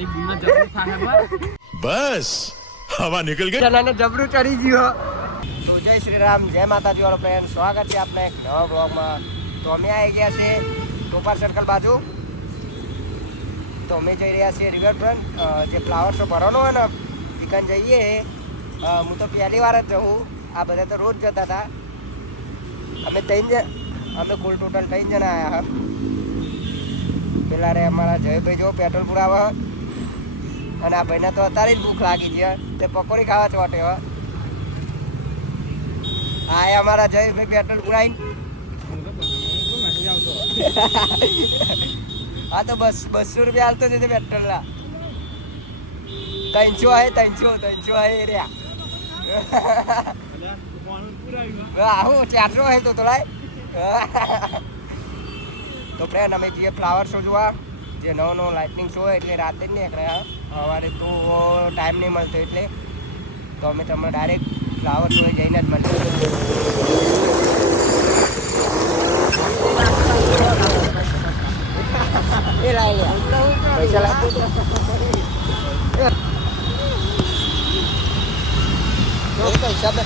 મારી બુનને જબરું થાય બસ. બસ હવા નીકળ ગઈ. ચલાને જબરું ચડી ગયો તો જય શ્રી રામ જય માતાજી વાળો ફ્રેન્ડ. સ્વાગત છે આપને એક નવા બ્લોગમાં તો અમે આવી ગયા છે ટોપર સર્કલ બાજુ. તો અમે જઈ રહ્યા છીએ રિવરફ્રન્ટ જે ફ્લાવર શો ભરવાનો હોય ને વિકન જઈએ. હું તો પહેલી વાર જ જઉં. આ બધા તો રોજ જતા હતા. અમે ત્રણ જણ અમે કુલ ટોટલ ત્રણ જણા આવ્યા પેલા રે અમારા જયભાઈ જો પેટ્રોલ પુરાવા. અને આ ભાઈને તો અત્યારે જ ભૂખ લાગી છે. તે પકોડી ખાવા ચોટે હો. હા એ અમારા જયભાઈ પેટ્રોલ પુરાઈ હા તો બસ, બસો રૂપિયા હાલતો છે પેટ્રોલના. ત્રણસો આવે ત્રણસો ત્રણસો આવે રહ્યા. આવું ચારસો આવે તો તોલાય તો ફ્રેન્ડ અમે જઈએ ફ્લાવર શો જોવા. જે નવો નવો લાઇટનિંગ શો એટલે રાતે જ નીકળ્યા સવારે તો ટાઈમ નહીં મળતો એટલે તો અમે તમને ડાયરેક્ટ ફ્લાવર શો જઈને જ મળીએ.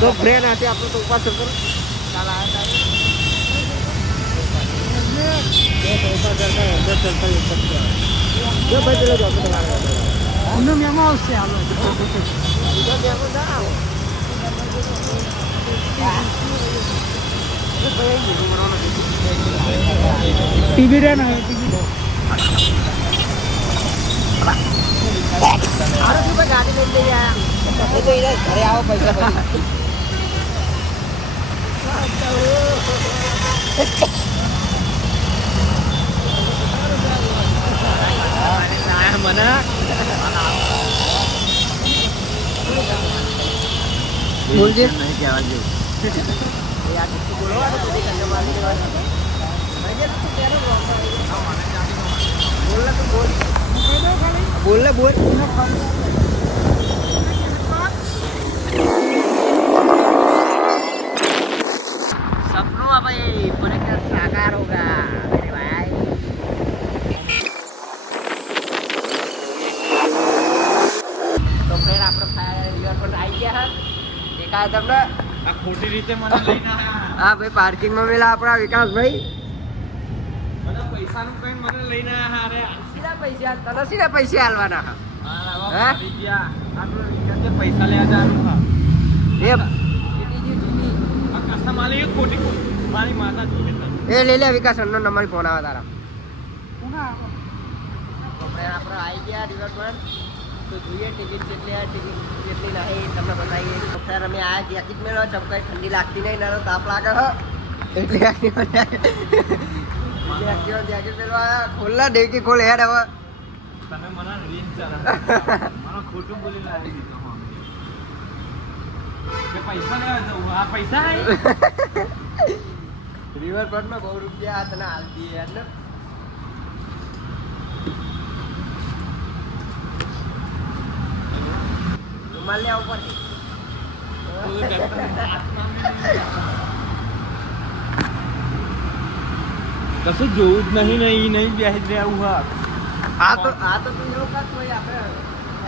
તો ફ્રેન્ડ આજે આપણું તો ઉપાસ કરો. ચાલ આ જો ભાઈ પેલો જો એમનો મેમો આવશે હાલો ટીવી રે ને ભાઈ ગાડી લઈને જઈ આયા એ તો ઘરે આવો પૈસા પછી મને બોલજે નહીં કહેવા જેવું એ આ કેટલું બોલવાનું તો બધી કન્યા મારી દેવાની. ભાઈ જે તું પહેલો બ્લોગમાં રહી ગયો. બોલ ને તું બોલ બોલ ખોટી રીતે મને લઈને આયા. હા ભાઈ પાર્કિંગમાં મેલા આપણા વિકાસભાઈ બધા પૈસાનું કઈ મને લઈને આયા હારે. સીધા પૈસા તને સીધા પૈસા આલવાના હા હે? ગયા. આટલું વિચારજે પૈસા લેવા જવાનું હા. એ એ લઈ લે વિકાસ અન્નો નંબર ફોન આવે તારા આપણે આપણે આવી ગયા રિવર ફ્રન્ટ તો જોઈએ ટિકિટ કેટલી આ ટિકિટ કેટલી નહીં તમને બતાવીએ. તો અમે આ જેકેટ મેળવો ચમકાઈ ઠંડી લાગતી નહીં નાનો તાપ લાગે હ. એટલે જેકેટ મેળવા ખોલ્લા ડેકી ખોલ હેડ હવે. તમે મને રીન ચરા. મને ખોટું બોલી લાવી દીધો. પૈસા લેવા આ પૈસા રિવર ફ્રન્ટમાં બહુ રૂપિયા તને હાલ દઈએ યાર ને. રૂમાલ લે ઉપર કશું જોવું જ નહીં નહીં નહીં બેસી જ રહેવું હા આ તો આ તો તું એવું કાંઈક કોઈ આપણે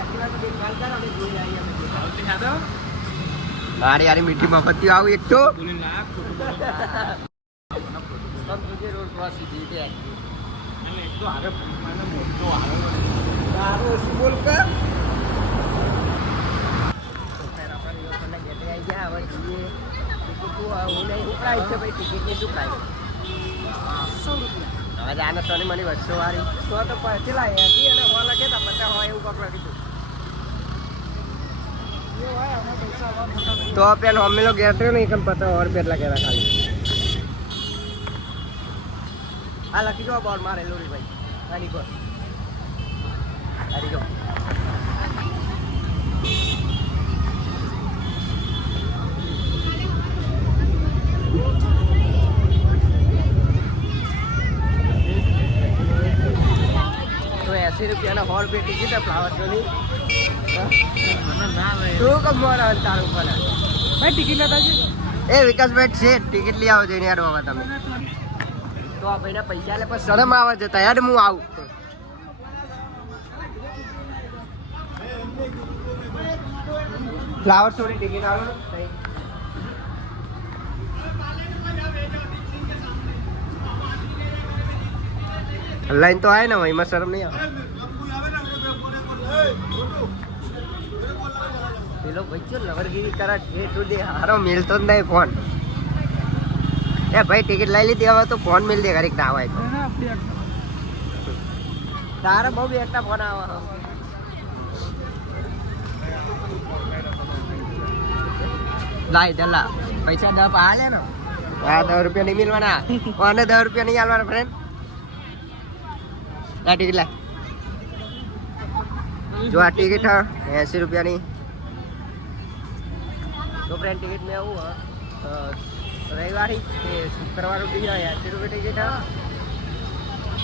એક્ટિવા તો દેખભાલ કર અમે જોઈ આવીએ અમે જોઈ આવીએ. આવતી યાદવ હારી હારી મીઠી મફતી આવું એક તો બોલી ના ખોટું બોલી ના. તમ તુજે રોડ ક્રોસ સીધી તે અને એક તો હારે મને મોટો હારો તારો ઓછું બોલ કર આપણે રિવરફ્રન્ટના ગેટે આવી ગયા હવે જઈએ ટિકિટ શું છે ભાઈ ટિકિટની શું પ્રાઇસ હવે આને સોની મને બસો વાળી સો તો પેલા એસી અને હો લખે તો પચાસ હોય એવું કંઈક લખી તો પેલો અમેલો ગેટે નહીં, કેમ પતો ઓર એટલા કહેતા ખાલી. આ લખી દો બોલ મારે લોરી ભાઈ. હરી ગો હરી ગો રૂપિયા ટિકિટ ફ્લાવર્સોની તું કમવાનો અંતાર ઉપર ભાઈ ટિકિટ લેતા છે એ વિકાસભાઈ છે ટિકિટ લઈ આવો જઈને તો આ ભાઈના પૈસા લે પણ શરમ આવે છે યાર હું આવું. ફ્લાવર શોની ટિકિટ આવો લાઈન તો આવે ને એમાં શરમ નહીં આવે. પેલો બચ્ચો લવરગીરી કરા જે સુધી હારો મિલતો જ નહીં ફોન એ ભાઈ ટિકિટ લઈ લીધી હવે તો ફોન મિલ દે ઘડીક ના તો. તારે બહુ બેટા ફોન આવે. લાઈ દલા પૈસા દસ હાલે ને. હા દસ રૂપિયા નહીં મિલવાના. અને દસ રૂપિયા નહીં હાલવાના ફ્રેન્ડ ટિકિટ લાય. જો આ ટિકિટ હા, એસી રૂપિયાની. તો ફ્રેન્ડ ટિકિટ મેં આવું રવિવારી કે શુક્રવાર સુધી હોય એસી રૂપિયા ટિકિટ હા.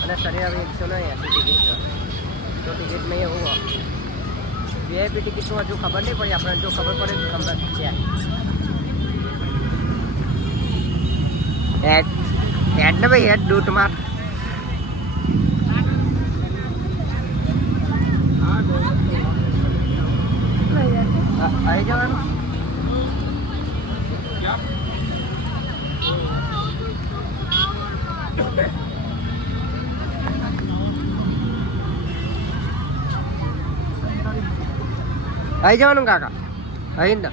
અને શનિવારે એકસો ને એસી ટિકિટ તો ટિકિટ મેં એવું વીઆઈપી ટિકિટનું હજુ ખબર નહીં પડી, આપણે જો ખબર પડે તો ખબર છે હેડ હેડ ને ભાઈ હેડ ડૂટ માર. આ- આવી જવાનું આવી જવાનું કાકા આવી ને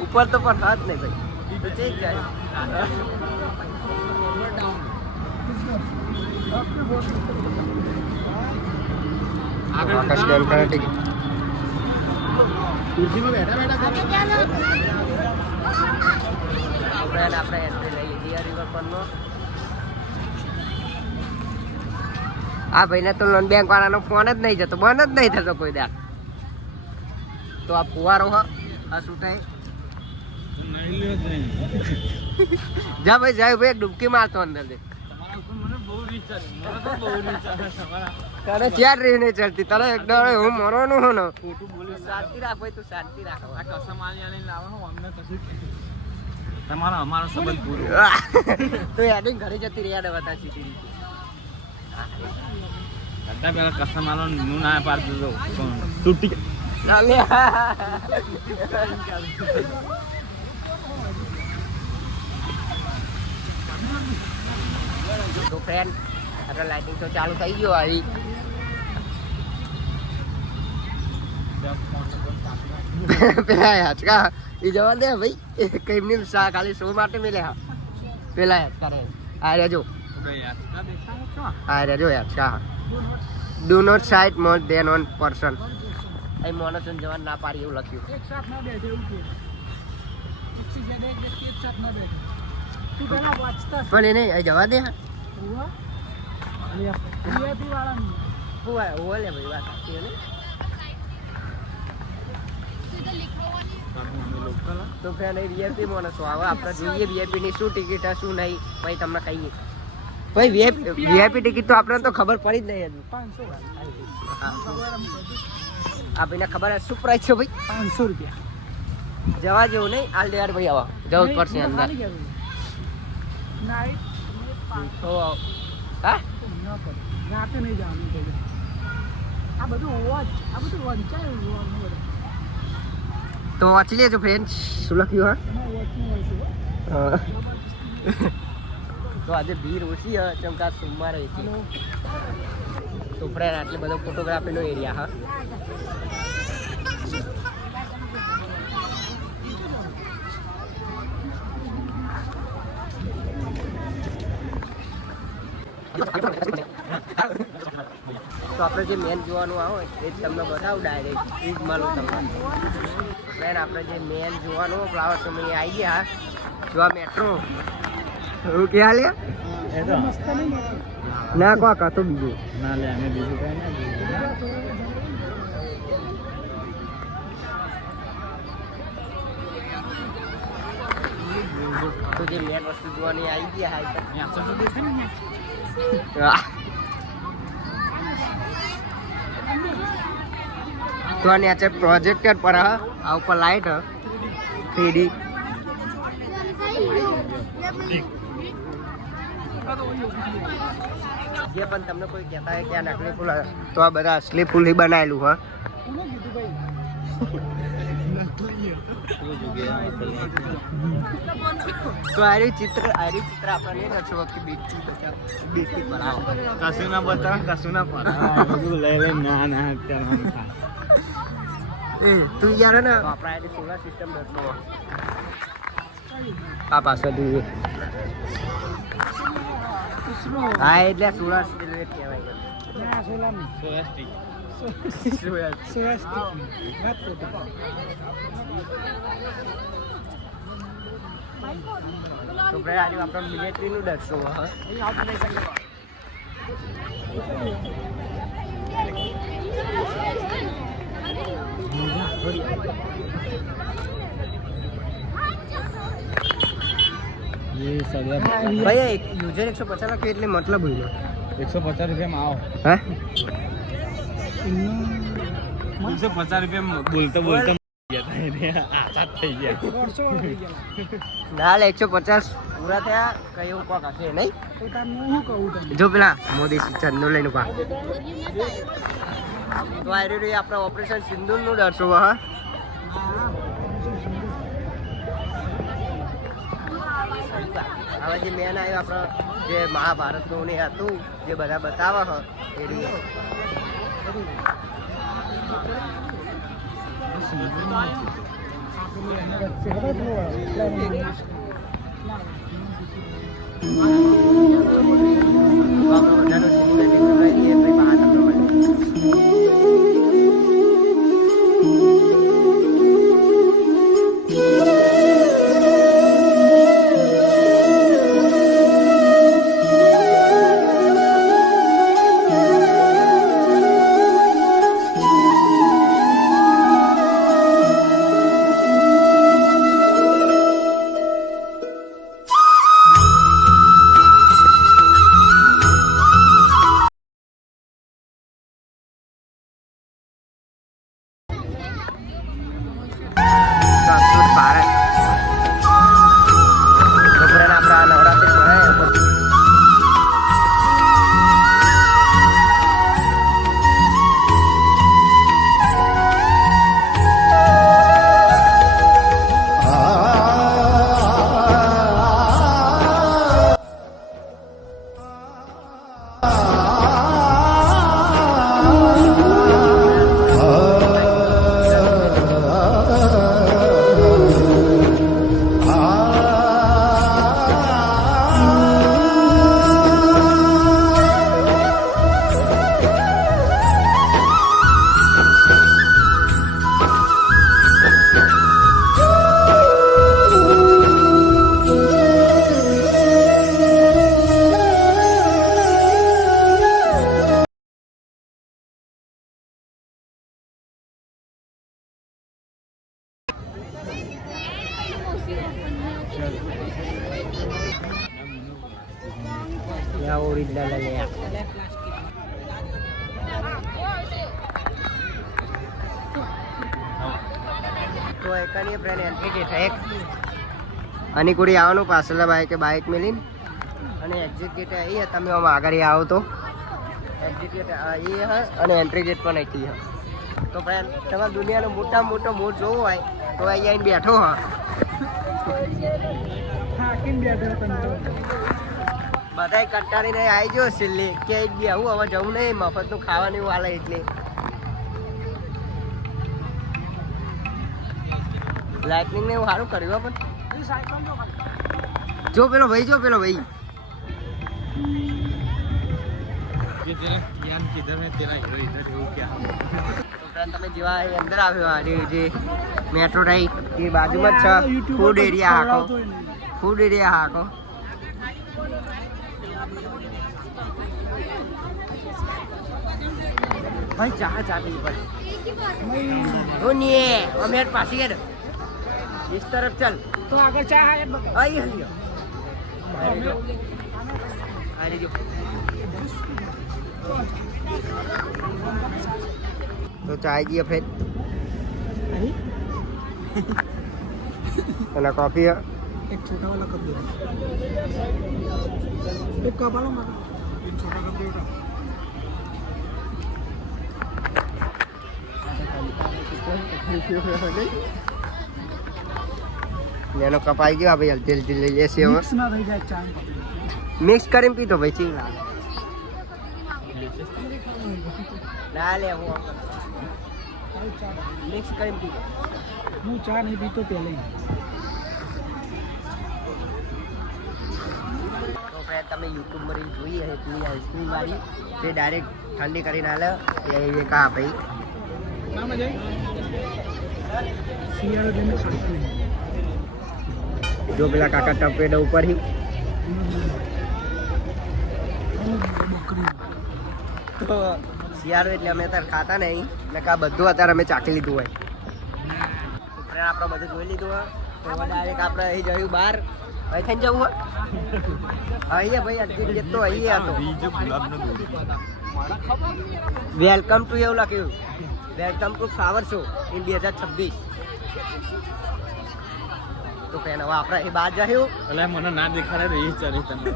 ઉપર તો પણ થાત નહીં ભાઈ તો ચેક જાય આકાશ ડેમ કરે ટિકિટ આપણે આપણે એન્ટ્રી લઈ લીધી આ રિવરફ્રન્ટનો આ ભાઈને તો લોન બેંક વાળાનો ફોન જ નહીં જતો બંધ જ નહીં થતો કોઈ દા તો આ ફુવારો હ આ શું થાય જા ભાઈ જાય ભાઈ એક ડૂબકી મારતો અંદર દે મને બહુ રીચ મને તો બહુ રીચ તમારા. તને ચાર રહી નહીં ચડતી? તારે એક દાડે હું મરવાનું હું ને? ખોટું બોલી શાંતિ રાખ ભાઈ તું શાંતિ રાખ. આ કસમ આલી આલી લાવો છો, અમને કશું તમારો અમારો સંબંધ પૂરો. તો એડિંગ ઘરે જતી રહ્યા બતા સીધી રીતે. કરતા પેલા કસમ આલો નું ના પાડ દીધો. તૂટી તો ફ્રેન્ડ આપણે લાઇટિંગ તો ચાલુ થઈ ગયો આવી. પેલા યાચકા એ જવા દે ભાઈ. કઈ ની સા ખાલી શો માટે મિલ્યા પેલા યાચકા રે. આ રેજો આ રેજો યાચકા do not sit more than one person અહીં મોનસૂન જવાન ના પાડી એવું લખ્યું. પણ એ નહીં અહીં જવા દે હા ઓય ઓલે ભાઈ વાત સાચી ને? તો ફ્રેન્ડ એ વીઆઈપી માણસો આવે આપણે જોઈએ વીઆઈપી ની શું ટિકિટ છે શું નહીં પછી તમને કહીએ. ભાઈ વીઆઈપી ટિકિટ તો આપણે તો ખબર પડી જ નહીં હજુ. હા. આ ભાઈને ખબર હે શું પ્રાઇસ છે ભાઈ? પાંચસો રૂપિયા જવા જેવું નહીં હાલ દેવાર ભાઈ આવો. જવું જ પડશે અંદર. નાઈટ તો હા? રાતે નહીં જવાનું આ બધું વોચ આ બધું વંચાયું તો વાંચી લેજો ફ્રેન્ડ શું લખ્યું, હા? તો આજે ભીડ ઓછી હ ચમકા સોમવારે હતી. હલો તો ફ્રેન્ડ આટલે બધો ફોટોગ્રાફીનો એરિયા હા. તો આપણે જે મેન જોવાનું આવો, એ જ તમને બતાવું ડાયરેક્ટ એ જ માલું તમને ફ્રેન્ડ આપણે જે મેન જોવાનું ફ્લાવર શો માં આવી ગયા. જોવા મેટ્રો હું ક્યાં લે મસ્ત નહીં મળે. ના કોક કાતો બીજું. ના લે અમે બીજું કઈ ના તો જે મેન વસ્તુ જોવાની આવી ગયા અહીંયા તો. આ નીચે પ્રોજેક્ટર પર, હ. આ ઉપર લાઈટ, હ. થ્રીડી. જે પણ તમને કોઈ કહેતા કે આ નકલી ફૂલ તો આ બધા અસલી ફૂલ બનાવેલું હ. તો આર્યું ચિત્ર આર્યું ચિત્ર આપણને નહીં રચવો કે બેટી બચાવ બેટી પઢાઓ કશું ના બતાવે કશું ના પડે બધું લઈ લઈ ના ના અત્યારે એ તું યાર હે ને આપણા આની સોલાર સિસ્ટમ દરતો આ પાછળ જોઈએ ઈસરો હા એટલે સોલાર સિસ્ટમ કહેવાય ના સોલાર નહીં સ્વસ્તિક સ્વસ્તિક વાત તો ભાઈ આજે આપણે મિલિટરીનું દર્શો ભાઈ યુઝર એકસો પચાસ લખ્યું એટલે મતલબ એકસો પચાસ રૂપિયામાં આવો. હા? એકસો પચાસ રૂપિયા બોલતો બોલતો ના એકસો પચાસ. પૂરા થયા. કઈ એવું કોક હશે નહીં? તો તારનું હું કહું તમને જો પેલા મોદી ચંદુ લઈને પા તો આ રહ્યું આપણે ઓપરેશન દર્શો હા? હવે જે મેન આવ્યું આપણો જે મહાભારતનું ને હતું જે બધા બતાવે હ એ રીતે તો આપણે કુડી આવવાનું પાછળ બાઈક બાઈક મેલીને. અને એક્ઝિટ ગેટ એ તમે આમ આગળ આવો તો. એક્ઝિટ ગેટ એ હા અને એન્ટ્રી ગેટ પણ અહીંથી હા. તો ફ્રેન્ડ તમારે દુનિયાનો મોટા મોટો મોટ જોવો હોય તો અહીંયા આવીને બેઠો હા. બધા કંટાળીને આવી ગયો સિલ્લી કે બી આવું હવે જવું નહીં મફતનું ખાવાનું એવું હાલે એટલે. લાઇટનિંગ ને એવું સારું કર્યું પણ. જો પેલો ભાઈ જો પેલો ભાઈ. તમે મેટ્રો થઈ એ બાજુમાં છે. ફૂડ એરિયા આખો. ફૂડ એરિયા આખો. ચા ચા પીવી પડે ધોની અમે પાછી ગયા इस तरफ चल। तो अगर चाहे आई हलियो। अरे। जो તો ચાય જીએ ફેર અને કોફી એક છોટા વાળા કપ એક કપ વાળો એક છોટા કપ દેવડા એનો કપાઈ ગયો ભાઈ હલ્દી હલ્દી લઈ લેશે હવે મિક્સ કરીને પીતો ભાઈ ચીવ લાગે ના લે હું. મિક્સ કરીને પીતો હું ચા નહીં પીતો પહેલે તો ફ્રેન્ડ તમે યુટ્યુબ પર જોઈ હે જોઈ આઈસ્ક્રીમ વાળી તે ડાયરેક્ટ ઠંડી કરીને આલે એ કા ભાઈ શિયાળો જો પેલા કાકા ટપેડા ઉપર શિયાળો એટલે અમે અત્યારે ખાતા નહીં. એટલે કા બધું અત્યારે અમે ચાખી લીધું હોય. ફ્રેન્ડ આપણે બધું જોઈ લીધું હોય. બહાર. અહીં થઈને જવું હોય. અહીંયા ભાઈ અડધી તો અહીંયા હતો વેલકમ ટુ એવું લખ્યું. Welcome to flower show in બે હજાર છવ્વીસ. તો ફેન હવે આપણે એ બહાર જાહ્યું એટલે મને ના દેખાડે તો એ ચાલે તમે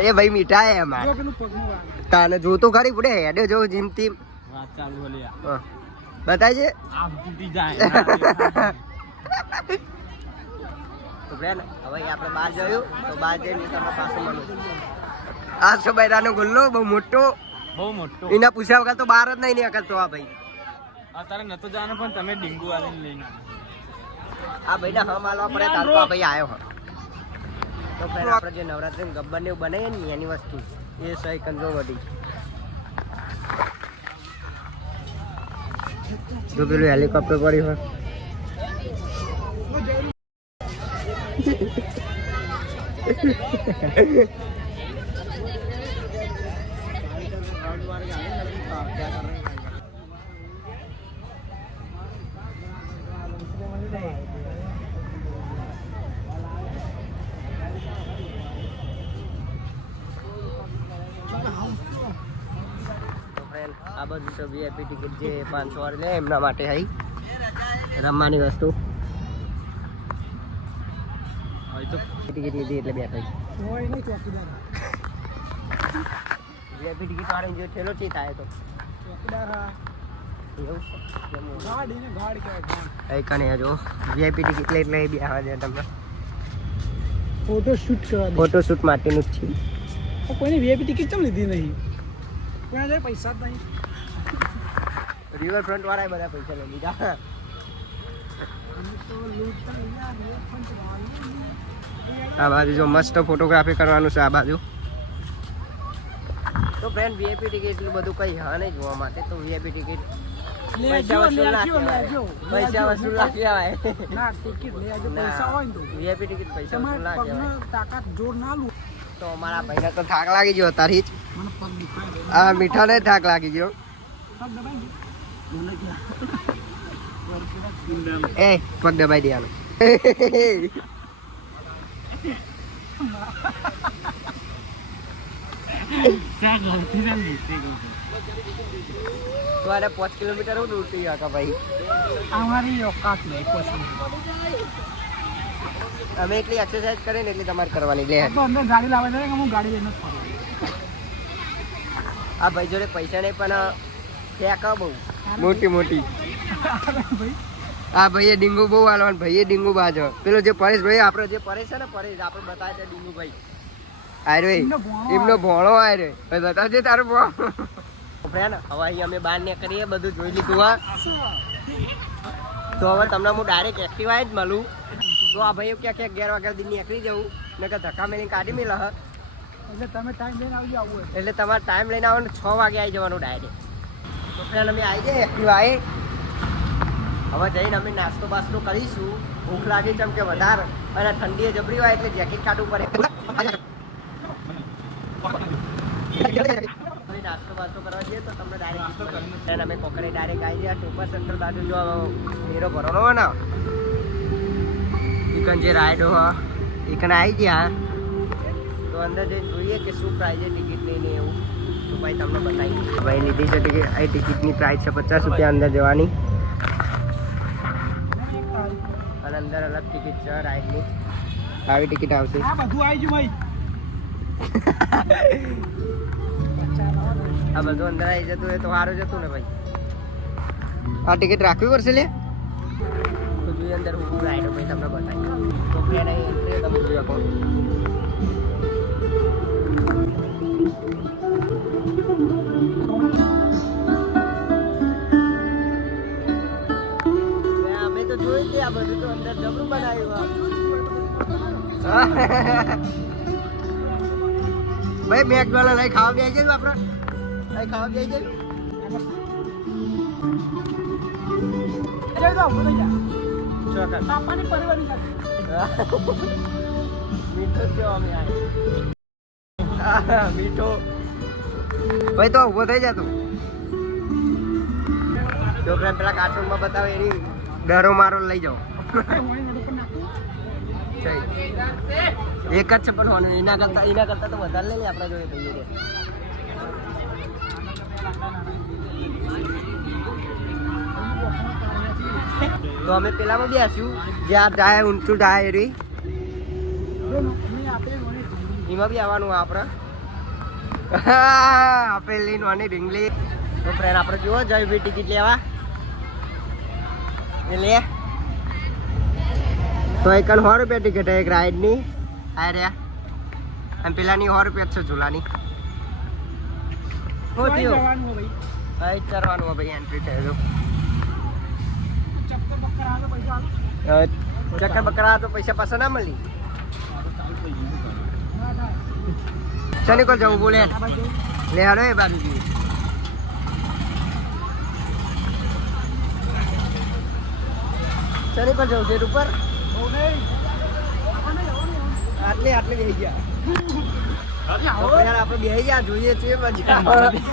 એ ભાઈ મીઠા હે એમાં. જો પેલું પગનું વાગે. તાને જોતું ખરી પડે હેડે જો જીમ તીમ વાત ચાલુ બોલી આ. છે? આમ તૂટી જાય તો ફ્રેન્ડ હવે આપણે બહાર જાહ્યું તો બહાર જઈને તમને પાછું મળું આ સબાઈરાનો ગુલ્લો બહુ મોટો. બહુ મોટો. એના પૂછ્યા વગર તો બહાર જ નહીં નીકળતો આ ભાઈ. અત્યારે નતો જવાનું, પણ તમે ડીંગુ આવીને લઈને. આ ભાઈને હમ આલવા પડે, તાર તો આ ભાઈ આવ્યો તો ફ્રેન્ડ આપણે જે નવરાત્રી ગબ્બર ને બનાવીએ ને એની વસ્તુ, એ સહી કંજો વધી. જો પેલું હેલિકોપ્ટર પડ્યું હોય. તો ફ્રેન્ડ આ બધું તો વીઆઈપી ટિકિટ જે પાંચસો વાળી લે એમના માટે આવી રમવાની વસ્તુ. ટિકિટ લીધી એટલે બે વીઆઈપી ટિકિટ વાળી જો છેલ્લો ચી થાય તો. વીઆઈપી ટિકિટ લે એટલે બે બી તમને. ફોટોશૂટ કરવા ફોટોશૂટ માટેનું જ છે. કોઈને વીઆઈપી ટિકિટ કેમ લીધી નહીં? કોઈ પૈસા જ નહીં. રિવરફ્રન્ટ વાળાએ બધા પૈસા લઈ લીધા. વાળું. આ બાજુ જો મસ્ત ફોટોગ્રાફી કરવાનું છે આ બાજુ. તો ફ્રેન્ડ વીઆઈપી ટિકિટ એટલું બધું કઈ હા નહીં જોવા માટે તો વીઆઈપી ટિકિટ પૈસા વસૂલ ના કહેવાય. પૈસા. વસૂલ ના કહેવાય. ના ટિકિટ લેજો પૈસા હોય ને વીઆઈપી ટિકિટ પૈસા વસૂલ ના કહેવાય. તાકાત જોર ના લું. તો અમારા ભાઈને તો થાક લાગી ગયો તારી જ. આ મીઠાને થાક લાગી ગયો. પગ દબાઈ ગયો. મને ક્યાં? એ પગ દબાઈ દેવાનું ત્યાં ગૌથી છે ને, તે ગૌથી. તો આને પાંચ કિલોમીટર હું દૂર થઈ ગયા ભાઈ અમારી ઓકાત નહીં પછી અમે એટલી એક્સરસાઇઝ કરીએ ને એટલી તમારે કરવાની લે તો અંદર ગાડી લાવે છે હું ગાડી લઈને આ ભાઈ જોડે પૈસા નહીં પણ ફેંકા બહુ મોટી મોટી. આ ભાઈએ ડીંગુ બહુ હાલવાનું ભાઈએ ડીંગુ બાજો. પેલો જે પરેશ ભાઈ આપણો જે પરેશ છે ને પરેશ આપણે બતાવે છે ડીંગુ ભાઈ. આયરો એ. એમનો ભોણો ભાઈ બતાવજે તારો ભો ફ્રેન્ડ હવે અહીં અમે બહાર નીકળીએ બધું જોઈ લીધું હા. તો હવે તમને હું ડાયરેક્ટ એક્ટિવા જ મળું. તો આ ભાઈ ક્યાં ક્યાંક અગિયાર વાગ્યા સુધી નીકળી જવું? ને કે ધક્કા મેલી કાઢી મેલા એટલે તમે ટાઈમ લઈને આવજો આવું એટલે તમારે ટાઈમ લઈને આવવાનું છ વાગે આવી જવાનું ડાયરેક્ટ તો ફ્રેન્ડ અમે આવી જઈએ એક્ટિવાએ હવે જઈને અમે નાસ્તો બાસ્તો કરીશું. ભૂખ લાગી છે કે વધારે. અને ઠંડીએ જબરી હોય એટલે જેકેટ કાઢવું પડે નાસ્તો બાસ્તો કરવા જઈએ તો તમને ડાયરેક્ટ અમે કોકરે ડાયરેક્ટ આવી ગયા ટોપર સેન્ટર બાજુ જો મેરો ભરવાનો હોય ને. ઈકન જે રાઈડો હા ઈકન આવી ગયા. તો અંદર જઈને જોઈએ કે શું પ્રાઇઝ ભાઈ તમને બતાવી ભાઈ લીધી છે ટિકિટ. આ ટિકિટની પ્રાઇસ છે પચાસ રૂપિયા અંદર જવાની. અને અંદર અલગ ટિકિટ છે રાઈડની. આવી ટિકિટ આવશે. આ બધું આવી ગયું ભાઈ. આ બધું અંદર આવી જતું એ તો સારું જતું ને ભાઈ. આ ટિકિટ રાખવી પડશે લે? તો જોઈએ અંદર હું રાઈડ ભાઈ તમને બતાવી તો પ્લેન એન્ટ્રી તમે જોઈ શકો. આ બધું તો અંદર જબરું બનાવ્યું આ. ભાઈ મેકડોનલ્ડ લઈ ખાવા બેસી જઈએ આપણે લઈ ખાવા બે થઈ પાપાની મીઠો અમે ભાઈ તો ઊભો થઈ જા તું. છોકરા પેલા કાર્ટૂનમાં બતાવે એની. ડરો મારો લઈ જાઓ. એક જ છે, પણ એના કરતા એના કરતા તો વધારે લઈ લે આપણા ભાઈ તો અમે પેલામાં બેસ્યું જ્યાં ડાય, ઊંચું ડાય રહી એમાં બી આવવાનું આપણે આપેલી નોની ઢીંગલી તો ફ્રેન્ડ આપણે જુઓ, જય ભાઈ ટિકિટ લેવા. લે. તો એક સો રૂપિયા ટિકિટ એક રાઈડની આ રહ્યા. અને પેલાની સો રૂપિયા છે ઝૂલાની. શું થયું? ભાઈ. કરવાનું હોય ભાઈ એન્ટ્રી થયેલું ચક્કર બકરા તો પૈસા પાછા ના મળી. ના થાય શનિ કોલ જવું બોલે? લે હાલો એ બાજુ જઈએ પણ જવું ગેટ ઉપર. આટલે આટલે બેસી ગયા. આપણે બેસી ગયા જોઈએ છે મજા.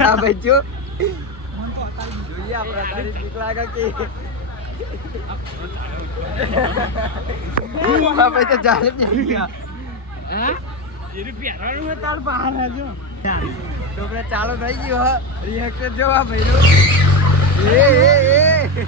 આ ભાઈ જો જોઈએ આપણે તારી બીક લાગે કે. ભાઈ તો જાલે બેસી ગયા. ચાલુ થઈ ગયો રિએક્શન જોવા ભાઈ એ એ.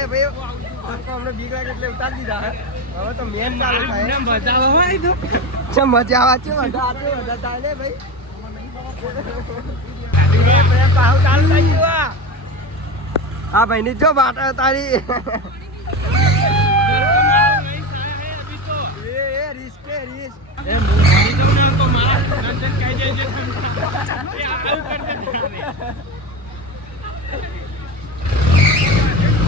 તો ભાઈ તો અમને બીક લાગે એટલે ઉતાર દીધા હવે તો મેન ચાલુ થાય. છે મજા આવે છે મજા આવે થાય ભાઈ. એ આ. ભાઈ ની જો બાટ તારી. એ એ રિસ્ક એ રિસ્ક એ એ એ એ જાય જાય જાય આજુ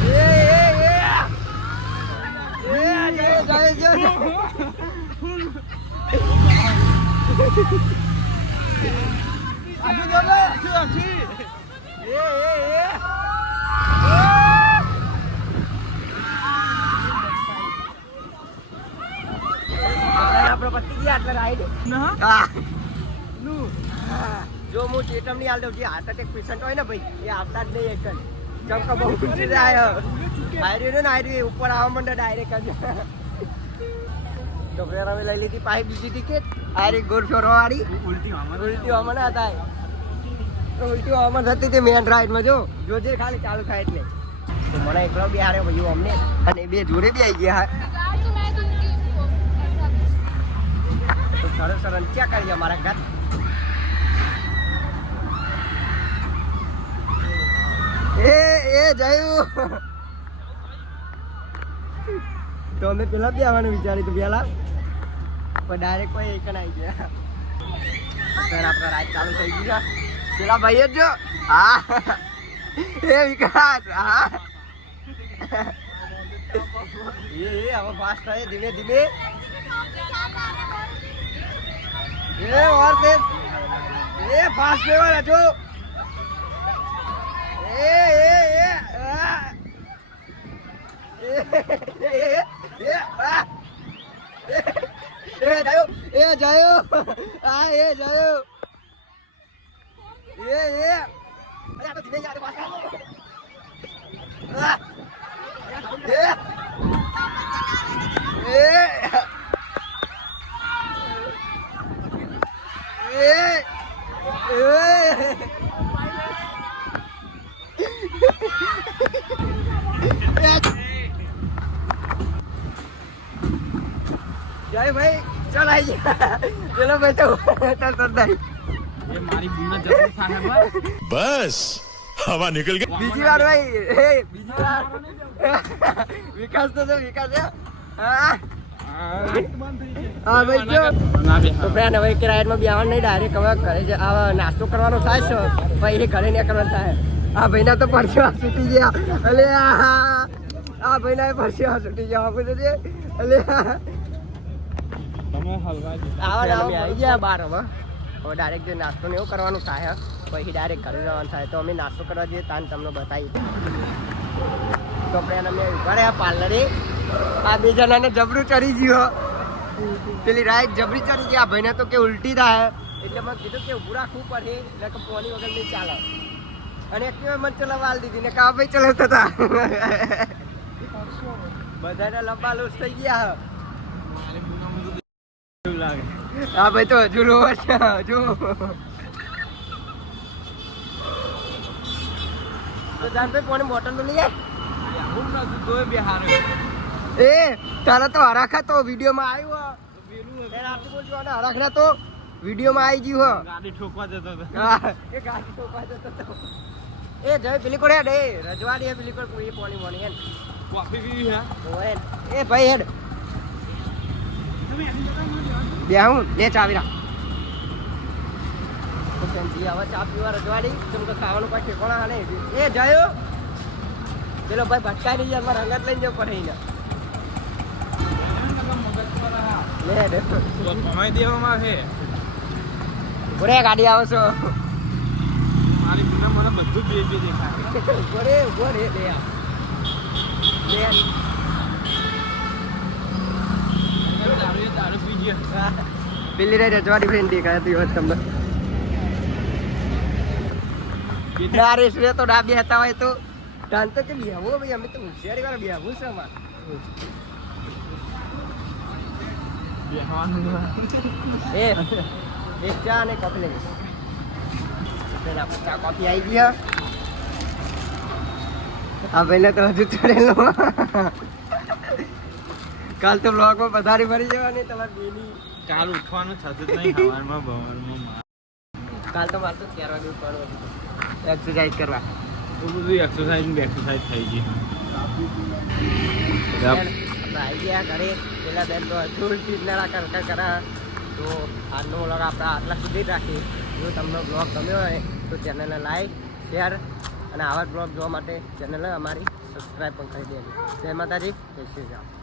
જો હું આજુ ની હાલ દઉં જે હાર્ટ એટેક પેશન્ટ હોય ને ભાઈ, એ આવતા જ નહીં એક કેમ કે બહુ ખુશી જાય આયરી ને આયરી ઉપર આવવા માંડે ડાયરેક્ટ જ તો ફેર અમે લઈ લીધી પાછી બીજી ટિકિટ આયરી ગોર ફેરવા વાળી ઉલટી ઉલટી થાય તો ઉલટી હવામાં થતી હતી મેન રાઈડમાં જો જોજે ખાલી ચાલુ થાય એટલે તો મને એકલો બી હારે ભાઈઓ અમને અને બે જોડે બી આવી ગયા હા તો સરસ સર ક્યાં કરી મારા ઘર એ એ જયું. તો અમે પેલા બી આવવાનું વિચાર્યું હતું પેલા. પણ ડાયરેક્ટ કોઈ એક આવી ગયા. સર રાત ચાલુ થઈ ગયું પેલા ભાઈ જ જો. હા. એ વિકાસ, હા. હવે ફાસ્ટ થાય ધીમે ધીમે. એ, ઓર એ ફાસ્ટ લેવાના હજુ એ એ એ આ. એ એ એ આ. એ જાયો એ જાયો આ એ જાયો એ એ અરે આ તો ધીમે યાર પાછા આ. એ એ એ એ જય ભાઈ ચલ બસ હવા નીકળ ગઈ. બીજી વાર ભાઈ વિકાસ તો વિકાસ નહીં ડાયરેક્ટ હવે નાસ્તો કરવાનો થાય છે. ભાઈ એ ઘરે નહીં થાય. આ ભાઈના તો પરસેવા છૂટી ગયા. અલે આ આ ભાઈના પરસેવા છૂટી ગયા આપણે તો જે તમે આવા ને આવા આવી ગયા બાર હવે. હવે ડાયરેક્ટ જે નાસ્તો ને એવું કરવાનું થાય પછી ડાયરેક્ટ ઘરે જવાનું થાય તો અમે નાસ્તો કરવા જઈએ તાન તમને બતાવી તો ફ્રેન્ડ અમે ઊભા રહ્યા પાર્લરે આ બે જણાને જબરું ચડી ગયો પેલી રાઈટ જબરી ચડી ગઈ આ ભાઈને તો કે ઉલટી થાય. એટલે મેં કીધું કે ઊભું રાખવું પડે એટલે કે પોની વગર નહીં ચાલે. અને એક્ટિવા મને ચલાવવા દીધી ને કા ભાઈ ચલાવતા હતા. બધાને લંબા લોસ થઈ ગયા હા. ભાઈ તો હજુ રોવા છે હજુ. તો જાનભાઈ કોને બોટલ લઈ હું એ તારા તો હરાખા તો વિડીયોમાં આવ્યો. હરાખના તો વિડીયોમાં આવી ગયું ગાડી ઠોકવા જતો હતો. હા. એ ગાડી ટોપા જતો તો એ જય પેલી કોડે રજવાડી પેલી કોડ પોણી મોણી હેડ કોફી પીવી હે એ ભાઈ હેડ. બે હું લે ચાવી રાખ હવે ચા પીવા રજવાડી કેમ કે ખાવાનું કોઈ ઠેકોણા નહીં એ જયો. પેલો ભાઈ ભટકાઈ નહીં જાય મારે રંગત લઈને જવું પડે અહીંયા. લે હેડ કમાઈ દેવામાં છે ઘોડે ગાડી આવો છો મારી મને બધું બે બે દેખાય. ઘોડે લે આ. લે આ. દારૂ એ દારૂ પી ગયો પેલી રે રજવાડી ફ્રેન્ડ દેખાતી હોત તમને. ના રે સુરે તો ડાબી હતા હોય તો. ડાન તો કે બેહવું ભાઈ અમે તો હોશિયારી વાળા બેહવું છે અમાર. બેહવાનું એ એક ચા અને કોફી લઈ પેલા ચા કોફી આવી ગયા આ પહેલા તો હજુ ચડેલો. કાલ તો બ્લોગમાં પધારી ભરી જવાની તમારી બેની. કાલ ઉઠવાનું થતું જ નહીં સવારમાં ભવનમાં કાલ તો મારે તો ચાર વાગે ઉઠવાનું એક્સરસાઇઝ કરવા. બધું એક્સરસાઇઝ ને એક્સરસાઇઝ થઈ ગઈ. આવી ગયા ઘરે. પેલા બેન તો હજુ ચીજનારા કરતા કરા. તો આજનો વ્લોગ આપણે આટલા સુધી રાખીએ. જો તમને બ્લોગ ગમ્યો હોય તો ચેનલને લાઈક શેર અને આવા બ્લોગ જોવા માટે ચેનલને અમારી સબસ્ક્રાઈબ પણ કરી દેજો. જય માતાજી, જય શ્રી રામ.